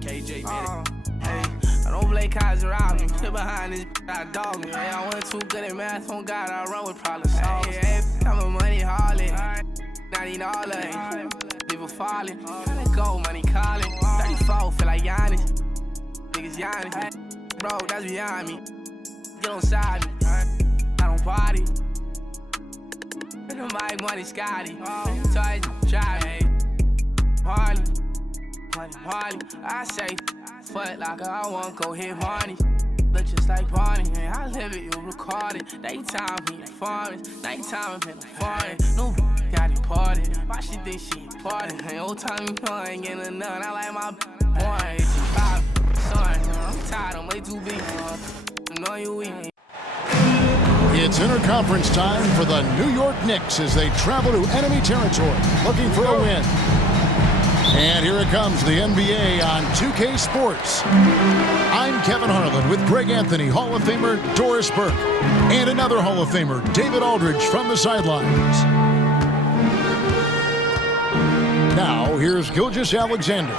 KJ, man. I don't blame Kaiser out. Me put behind this, I dog me. Hey, I wasn't too good at math. On God, I run with problem solvers. Hey, I'm a money harlot. Not even all of it. People falling. Tryna go, money calling. 34, feel like Giannis. Niggas Giannis. Bro, that's beyond me. Get on side me. I don't party. My money Scotty. Toys, try Harley. Harley, I say, fuck like I want go hit Barney. Look just like Barney, and I live it, you record it. Daytime, me the farmers. Nighttime, I'm in the foreign. No, got it parted. Why she think she important? Hey, old time, you know I ain't getting none. I like my boy, sorry, I'm tired, I'm way too big. I know you weak. It's interconference time for the New York Knicks as they travel to enemy territory, looking for a win. And here it comes, the NBA on 2K Sports. I'm Kevin Harlan with Greg Anthony, Hall of Famer Doris Burke, and another Hall of Famer, David Aldridge, from the sidelines. Now, here's Gilgeous-Alexander.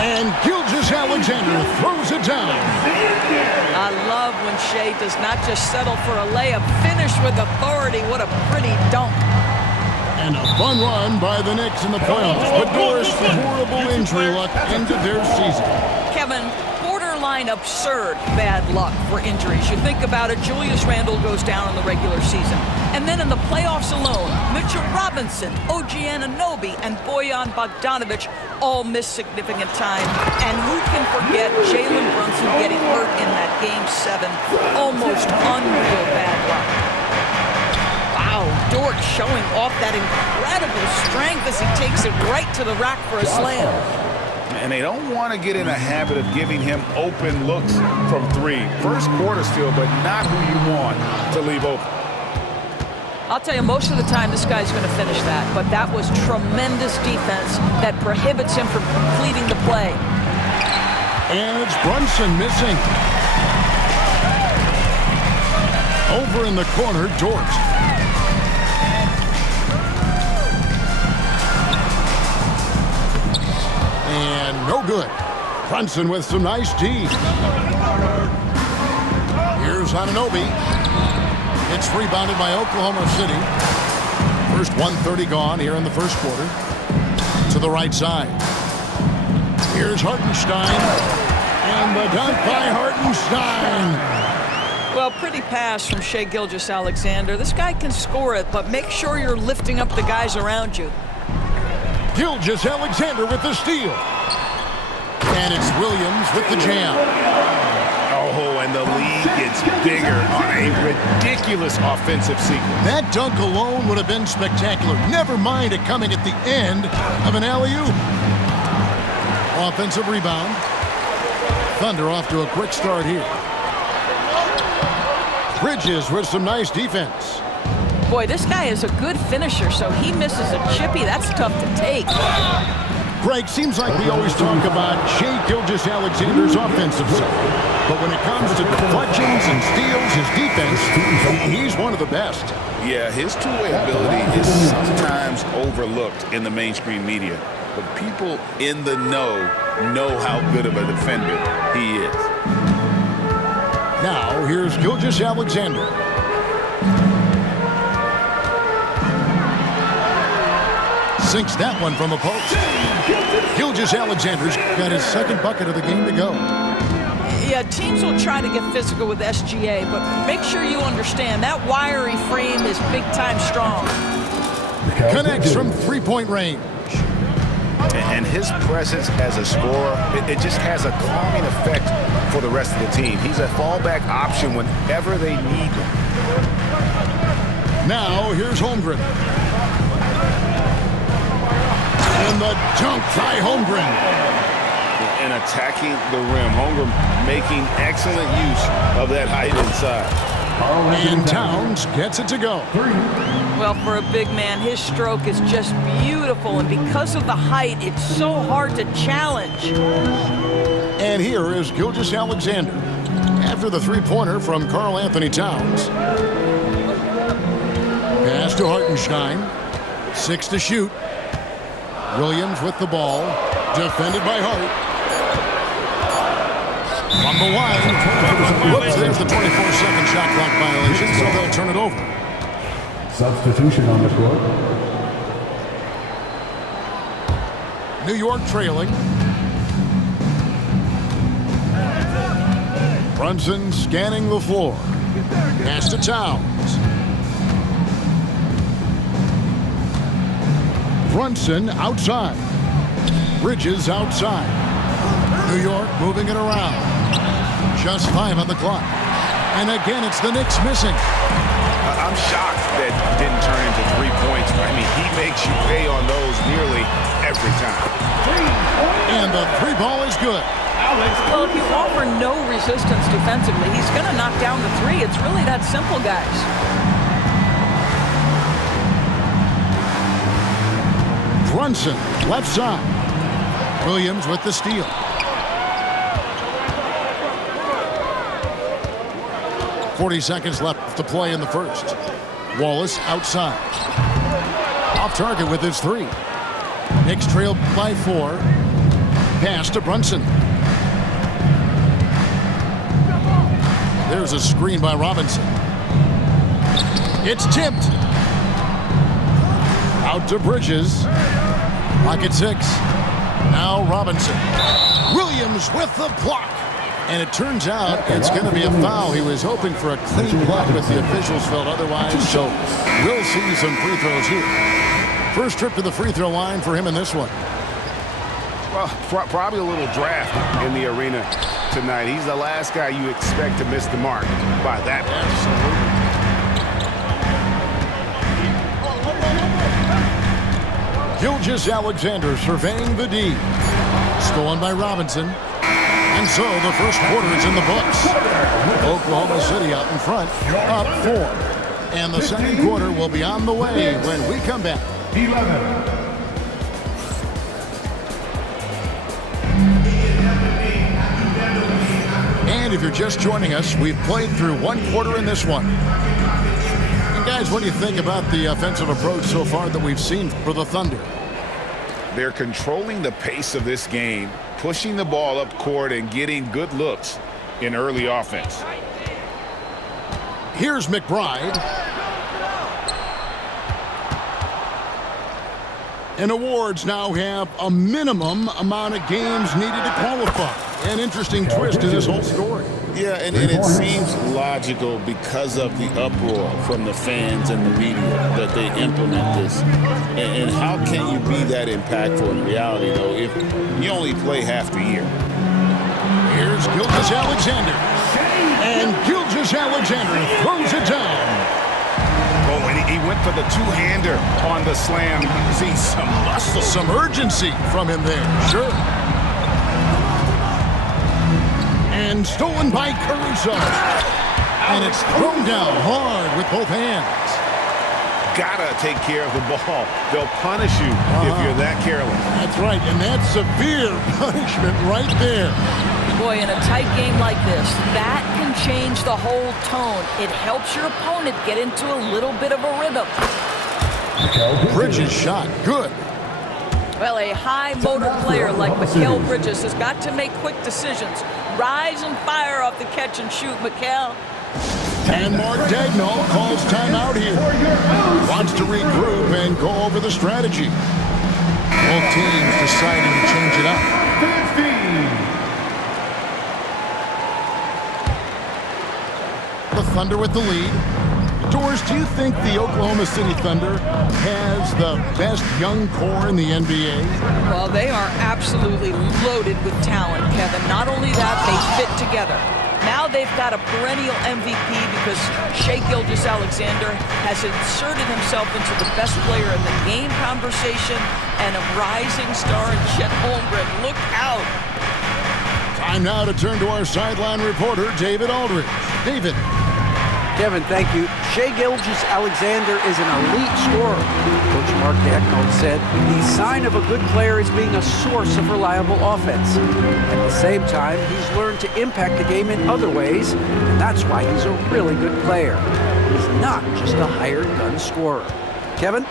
And Gilgeous-Alexander throws it down. I love when Shea does not just settle for a layup, finish with authority. What a pretty dunk. And a fun run by the Knicks in the playoffs. But Doris, horrible injury luck ended their season. Kevin, borderline absurd bad luck for injuries. You think about it, Julius Randle goes down in the regular season. And then in the playoffs alone, Mitchell Robinson, OG Anunoby, and Bojan Bogdanovic all missed significant time. And who can forget Jalen Brunson getting hurt in that Game 7? Almost unreal bad luck. Wow, Dort showing off that incredible strength as he takes it right to the rack for a slam. And they don't want to get in a habit of giving him open looks from three. First quarter still, but not who you want to leave open. I'll tell you, most of the time this guy's going to finish that, but that was tremendous defense that prohibits him from completing the play. And it's Brunson missing. Over in the corner, Dort. And no good. Brunson with some nice D. Here's Anunoby. It's rebounded by Oklahoma City. First 1:30 gone here in the first quarter. To the right side. Here's Hartenstein. And the dunk by Hartenstein. Well, pretty pass from Shai Gilgeous-Alexander. This guy can score it, but make sure you're lifting up the guys around you. Gilgeous-Alexander with the steal. And it's Williams with the jam. Oh, and the lead gets bigger on a ridiculous offensive sequence. That dunk alone would have been spectacular. Never mind it coming at the end of an alley-oop. Offensive rebound. Thunder off to a quick start here. Bridges with some nice defense. Boy, this guy is a good finisher, so he misses a chippy. That's tough to take. Greg, seems like we always talk about Shai Gilgeous-Alexander's offensive side. But when it comes to deflections and steals, his defense, he's one of the best. Yeah, his two-way ability is sometimes overlooked in the mainstream media. But people in the know how good of a defender he is. Now, here's Gilgeous-Alexander. Sinks that one from the post. Gilgeous-Alexander's got his second bucket of the game to go. Yeah, teams will try to get physical with SGA, but make sure you understand that wiry frame is big-time strong. Connects from three-point range. And his presence as a scorer, it just has a calming effect for the rest of the team. He's a fallback option whenever they need him. Now, here's Holmgren. And the dunk by Holmgren. And attacking the rim. Holmgren making excellent use of that height inside. And Towns gets it to go. Well, for a big man, his stroke is just beautiful, and because of the height, it's so hard to challenge. And here is Gilgeous-Alexander after the three-pointer from Karl Anthony Towns. Pass to Hartenstein. 6 to shoot. Williams with the ball. Defended by Hart. From the line. Whoops, there's the 24-second shot clock violation, so they'll turn it over. Substitution on the court. New York trailing. Brunson scanning the floor. Pass to Towns. Brunson outside. Bridges outside. New York moving it around. Just 5 on the clock. And again, it's the Knicks missing. I'm shocked that didn't turn into 3 points. I mean, he makes you pay on those nearly every time. And the 3 ball is good. Well, if you offer no resistance defensively, he's going to knock down the 3. It's really that simple, guys. Brunson, left side. Williams with the steal. .40 seconds left to play in the first. Wallace outside. Off target with his 3. Knicks trail by 4. Pass to Brunson. There's a screen by Robinson. It's tipped. Out to Bridges. Lock at 6. Now Robinson. Williams with the block. And it turns out it's going to be a foul. He was hoping for a clean block, but the officials felt otherwise. So we'll see some free throws here. First trip to the free throw line for him in this one. Well, probably a little draft in the arena tonight. He's the last guy you expect to miss the mark by that much. Gilgeous-Alexander surveying the D. Stolen by Robinson. And so the first quarter is in the books. Oklahoma City out in front, up 4. And the second quarter will be on the way when we come back. 11. And if you're just joining us, we've played through 1 quarter in this one. And guys, what do you think about the offensive approach so far that we've seen for the Thunder? They're controlling the pace of this game, pushing the ball up court and getting good looks in early offense. Here's McBride. And awards now have a minimum amount of games needed to qualify. An interesting twist to this whole story. Yeah, and it seems logical because of the uproar from the fans and the media that they implement this. And how can you be that impactful in reality, though, if you only play half the year? Here's Gilgeous-Alexander. And Gilgeous-Alexander throws it down. Oh, and he went for the two-hander on the slam. You can see some muscle. Some urgency from him there, sure. And stolen by Caruso. And it's thrown down hard with both hands. Gotta take care of the ball. They'll punish you if you're that careless. That's right, and that's severe punishment right there. Boy, in a tight game like this, that can change the whole tone. It helps your opponent get into a little bit of a rhythm. Bridges shot, good. Well, a high-motor player like Mikal Bridges has got to make quick decisions. Rise and fire off the catch and shoot, Mikal. And Mark Dagnall calls timeout here. Wants to regroup and go over the strategy. Both teams deciding to change it up. 15. The Thunder with the lead. Doris, do you think the Oklahoma City Thunder has the best young core in the NBA? Well, they are absolutely loaded with talent, Kevin. Not only that, they fit together. Now they've got a perennial MVP because Shai Gilgeous-Alexander has inserted himself into the best player in the game conversation and a rising star in Chet Holmgren. Look out! Time now to turn to our sideline reporter, David Aldridge. David. Kevin, thank you. Shai Gilgeous-Alexander is an elite scorer. Coach Mark Daigneault said the sign of a good player is being a source of reliable offense. At the same time, he's learned to impact the game in other ways, and that's why he's a really good player. He's not just a hired gun scorer. Kevin?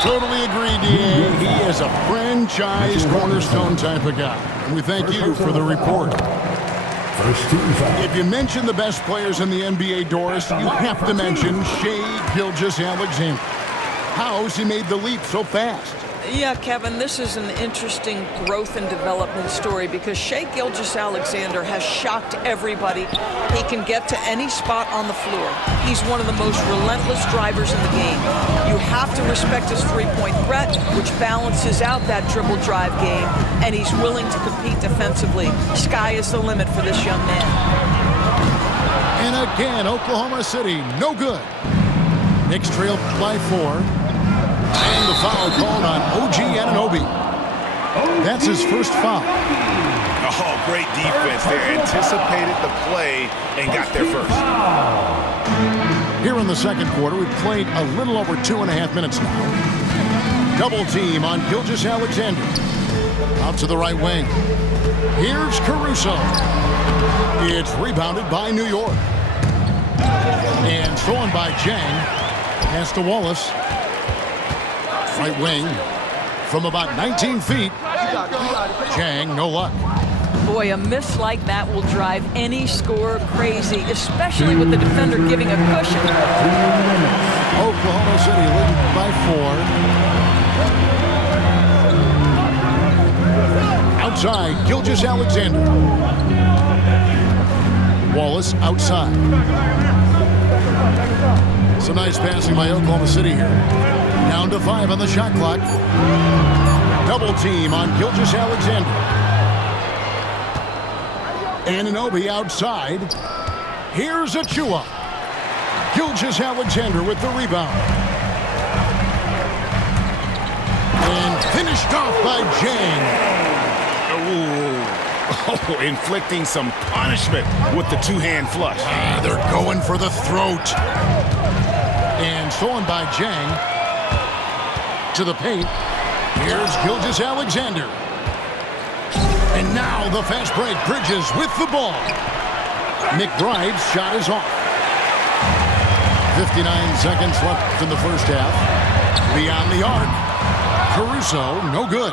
Totally agree, D.A. He is a franchise cornerstone type of guy. And we thank you for the report. If you mention the best players in the NBA, Doris, you have to mention Shai Gilgeous-Alexander. How has he made the leap so fast? Yeah, Kevin, this is an interesting growth and development story because Shai Gilgeous-Alexander has shocked everybody. He can get to any spot on the floor. He's one of the most relentless drivers in the game. You have to respect his three-point threat, which balances out that dribble drive game, and he's willing to compete defensively. Sky is the limit for this young man. And again, Oklahoma City, no good. Knicks trail by 4. And the foul called on OG Anunoby. That's his first foul. Oh, great defense. They anticipated the play and got there first. Here in the second quarter, we've played a little over 2.5 minutes now. Double team on Gilgeous-Alexander. Out to the right wing. Here's Caruso. It's rebounded by New York. And thrown by Jang. Pass to Wallace. Right wing from about 19 feet. Jang, no luck. Boy, a miss like that will drive any scorer crazy, especially with the defender giving a cushion. Oklahoma City leading by 4. Outside, Gilgeous-Alexander. Wallace outside. Some nice passing by Oklahoma City here. Down to 5 on the shot clock. Double team on Gilgeous-Alexander. Anunoby outside. Here's Achua. Gilgeous-Alexander with the rebound. And finished off by Jang. Oh, inflicting some punishment with the two-hand flush. They're going for the throat. And stolen by Jang. To the paint. Here's Gilgeous-Alexander. And now the fast break. Bridges with the ball. McBride's shot is off. 59 seconds left in the first half. Beyond the arc. Caruso, no good.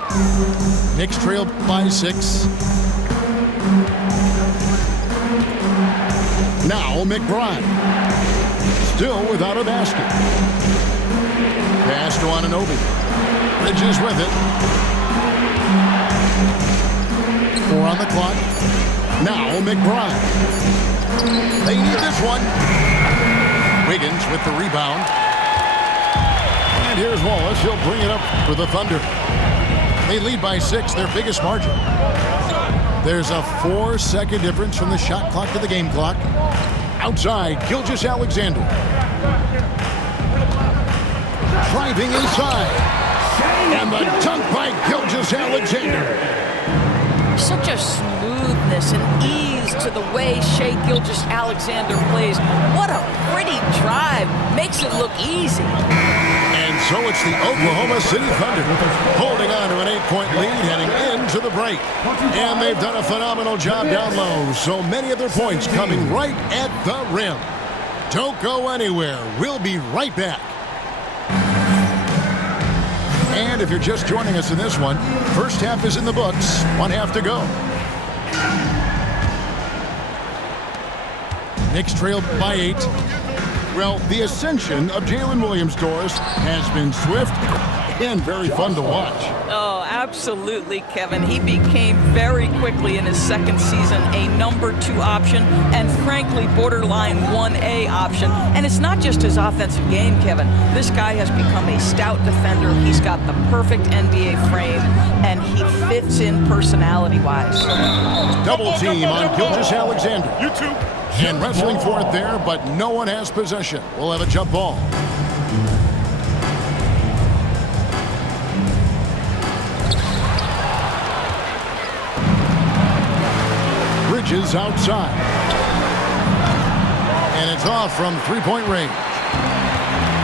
Knicks trail by 6. Now McBride. Still without a basket. Pass to Anunoby. Bridges with it. 4 on the clock. Now McBride. They need this one. Wiggins with the rebound. And here's Wallace. He'll bring it up for the Thunder. They lead by 6, their biggest margin. There's a 4-second difference from the shot clock to the game clock. Outside, Gilgeous-Alexander. Driving inside. And the dunk by Gilgeous-Alexander. Such a smoothness and ease to the way Shai Gilgeous-Alexander plays. What a pretty drive. Makes it look easy. And so it's the Oklahoma City Thunder holding on to an 8-point lead heading into the break. And they've done a phenomenal job down low. So many of their points coming right at the rim. Don't go anywhere. We'll be right back. And if you're just joining us in this one, first half is in the books. 1 half to go. Knicks trailed by 8. Well, the ascension of Jalen Williams, Doris, has been swift and very fun to watch. Oh, Absolutely, Kevin. He became very quickly in his second season a number 2 option and frankly borderline 1A option. And it's not just his offensive game, Kevin. This guy has become a stout defender. He's got the perfect NBA frame and he fits in personality-wise. Double team on Gilgeous-Alexander. You too. And wrestling for it there, but no one has possession. We'll have a jump ball. Bridges outside. And it's off from three-point range.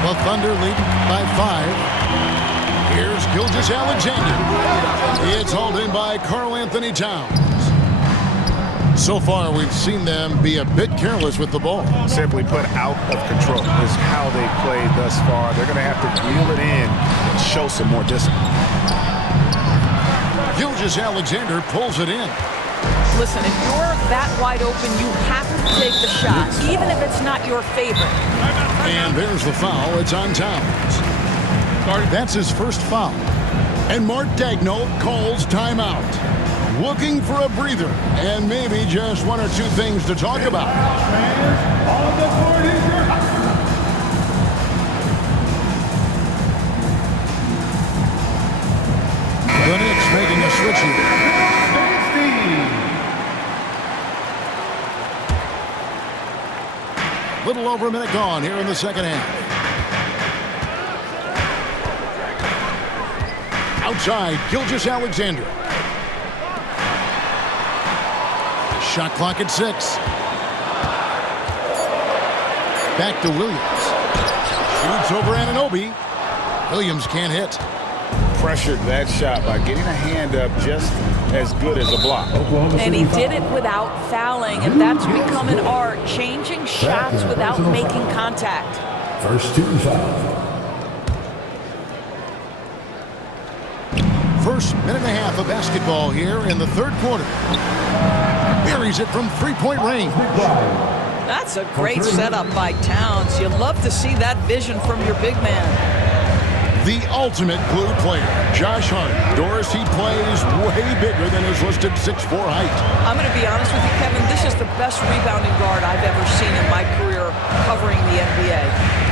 The Thunder lead by 5. Here's Gilgeous-Alexander. It's hauled in by Karl-Anthony Towns. So far, we've seen them be a bit careless with the ball. Simply put, out of control is how they played thus far. They're going to have to reel it in and show some more discipline. Gilgeous-Alexander pulls it in. Listen, if you're that wide open, you have to take the shot, even if it's not your favorite. And there's the foul. It's on Towns. That's his first foul. And Mark Daigneault calls timeout. Looking for a breather and maybe just 1 or 2 things to talk about. The Knicks making a switch here. Little over a minute gone here in the second half. Outside, Gilgeous-Alexander. Shot clock at 6. Back to Williams. Shoots over Anunoby. Williams can't hit. Pressured that shot by getting a hand up just as good as a block. And he did it without fouling, and that's become an art, changing shots without making contact. First team foul. First minute and a half of basketball here in the third quarter. Buries it from three-point range. That's a great setup by Towns. You love to see that vision from your big man. The ultimate glue player, Josh Hart. Doris, he plays way bigger than his listed 6'4" height. I'm going to be honest with you, Kevin. This is the best rebounding guard I've ever seen in my career covering the NBA.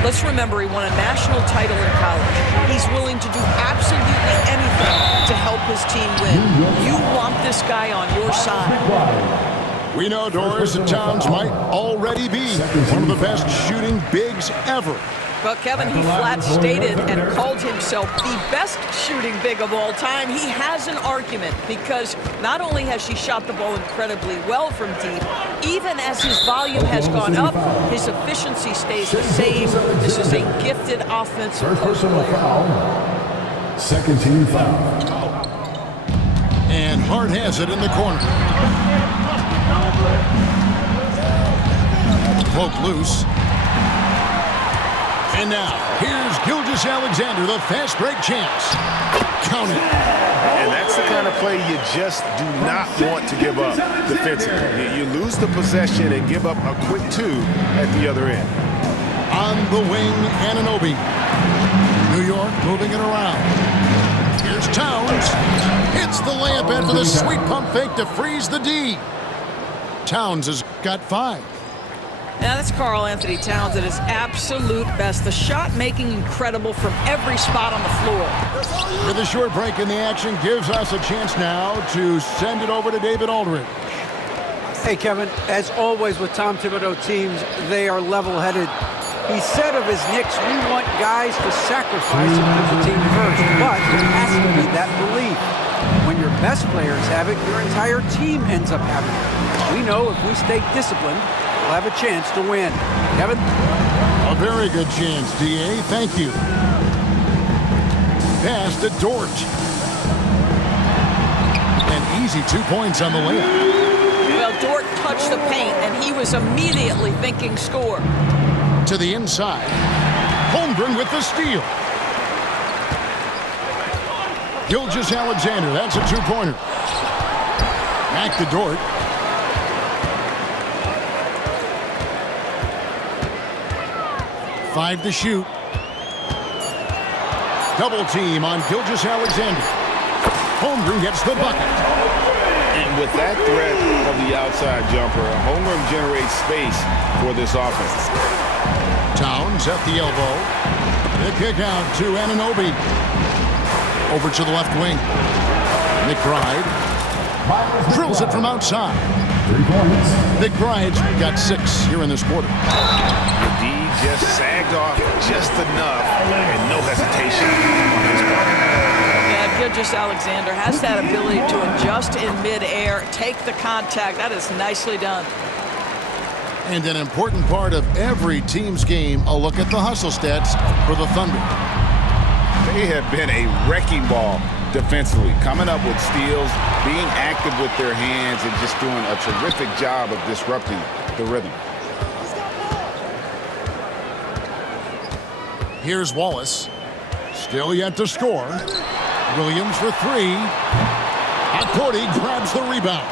Let's remember, he won a national title in college. He's willing to do absolutely anything to help his team win. You want this guy on your side. We know Doris and Towns might already be one of the best shooting bigs ever. But Kevin, he flat stated and called himself the best shooting big of all time. He has an argument because not only has she shot the ball incredibly well from deep, even as his volume has gone up, his efficiency stays the same. This is a gifted offensive post player. Second team foul. And Hart has it in the corner. Poke loose. And now, here's Gilgeous-Alexander, the fast break champs. Count it. And that's the kind of play you just do not want to give up defensively. You lose the possession and give up a quick 2 at the other end. On the wing, Anunoby. New York moving it around. Here's Towns. Hits the layup after the sweet pump fake to freeze the D. Towns has got 5. Now that's Karl-Anthony Towns at his absolute best. The shot making incredible from every spot on the floor. With a short break in the action gives us a chance now to send it over to David Aldridge. Hey, Kevin, as always with Tom Thibodeau teams, they are level-headed. He said of his Knicks, we want guys to sacrifice and put the team first, but it has to be that belief. When your best players have it, your entire team ends up having it. We know if we stay disciplined, we'll have a chance to win. Kevin? A very good chance, D.A. Thank you. Pass to Dort. An easy 2 points on the layup. Well, Dort touched the paint, and he was immediately thinking score. To the inside. Holmgren with the steal. Gilgeous-Alexander, that's a 2-pointer. Back to Dort. Five to shoot. Double team on Gilgeous-Alexander. Holmgren gets the bucket. And with that threat of the outside jumper, Holmgren generates space for this offense. Towns at the elbow. The kick out to Anunoby. Over to the left wing. McBride drills it from outside. 3 points. McBride's got 6 here in this quarter. The D just sagged off just enough and no hesitation on his part. Yeah, Gilgeous-Alexander has that ability to adjust in midair, take the contact. That is nicely done. And an important part of every team's game, a look at the hustle stats for the Thunder. They have been a wrecking ball defensively, coming up with steals, being active with their hands, and just doing a terrific job of disrupting the rhythm. Here's Wallace. Still yet to score. Williams for 3. Cordy grabs the rebound.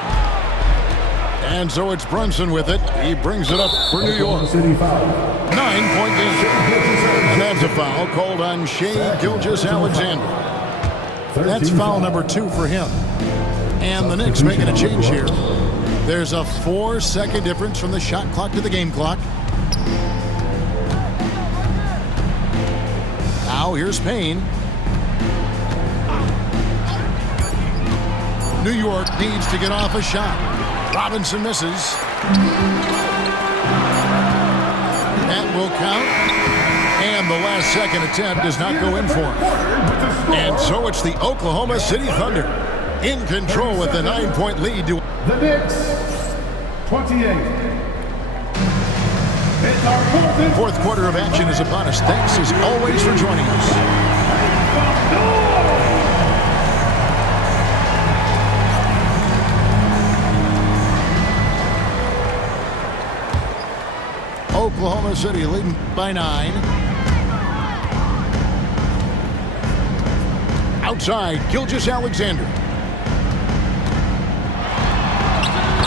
And so it's Brunson with it. He brings it up for New York. 9-point game. And that's a foul called on Shai Gilgeous-Alexander. That's foul number 2 for him. And the Knicks making a change here. There's a 4-second difference from the shot clock to the game clock. Now here's Payne. New York needs to get off a shot. Robinson misses. That will count. And the last second attempt does not go in for him. And so it's the Oklahoma City Thunder in control with the 9-point lead. The Knicks, 28. It's our fourth quarter of action is upon us. Thanks as always for joining us. Oklahoma City leading by 9. Outside, Gilgeous-Alexander.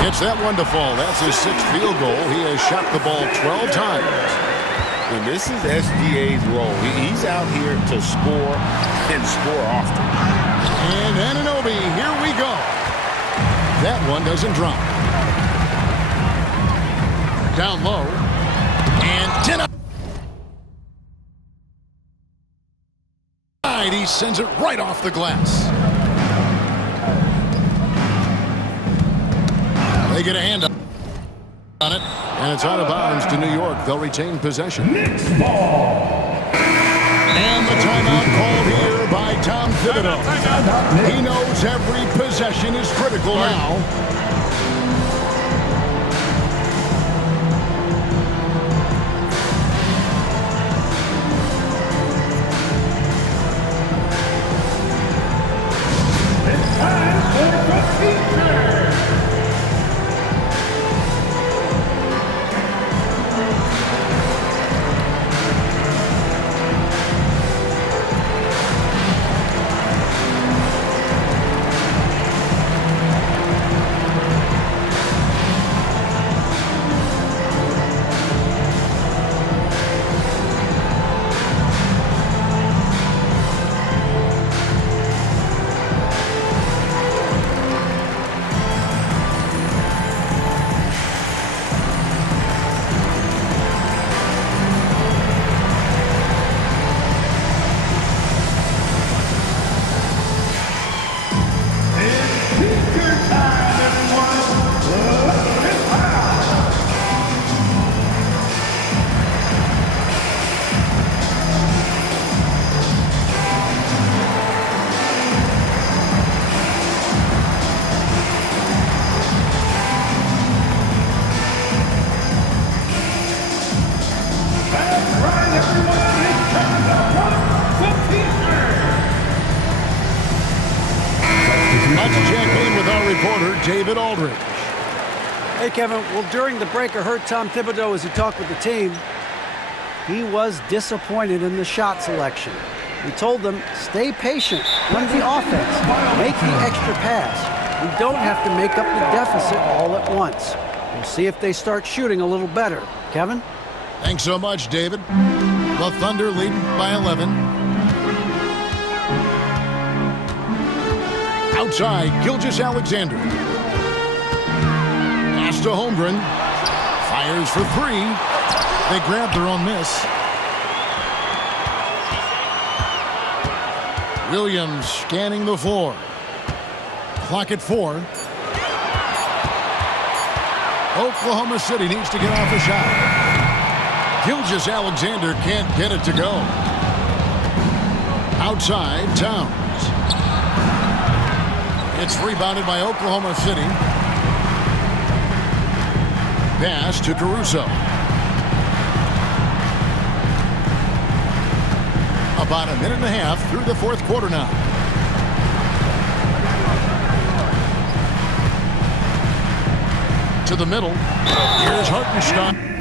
Gets that one to fall. That's his 6th field goal. He has shot the ball 12 times. And this is SGA's role. He's out here to score and score often. And Anunoby, here we go. That one doesn't drop. Down low. And denied. He sends it right off the glass. They get a hand on it, and it's out of bounds to New York. They'll retain possession. Knicks ball. And the timeout called here by Tom Thibodeau. He knows every possession is critical now. David Aldridge. Hey, Kevin. Well, during the break, I heard Tom Thibodeau as he talked with the team. He was disappointed in the shot selection. He told them, stay patient, run the offense, make the extra pass. We don't have to make up the deficit all at once. We'll see if they start shooting a little better. Kevin? Thanks so much, David. The Thunder leading by 11. Outside, Gilgeous-Alexander. Pass to Holmgren. Fires for three. They grab their own miss. Williams scanning the floor. Clock at 4. Oklahoma City needs to get off a shot. Gilgeous-Alexander can't get it to go. Outside, Towns. It's rebounded by Oklahoma City. Pass to Caruso. About a minute and a half through the fourth quarter now. To the middle. Here's Hartenstein.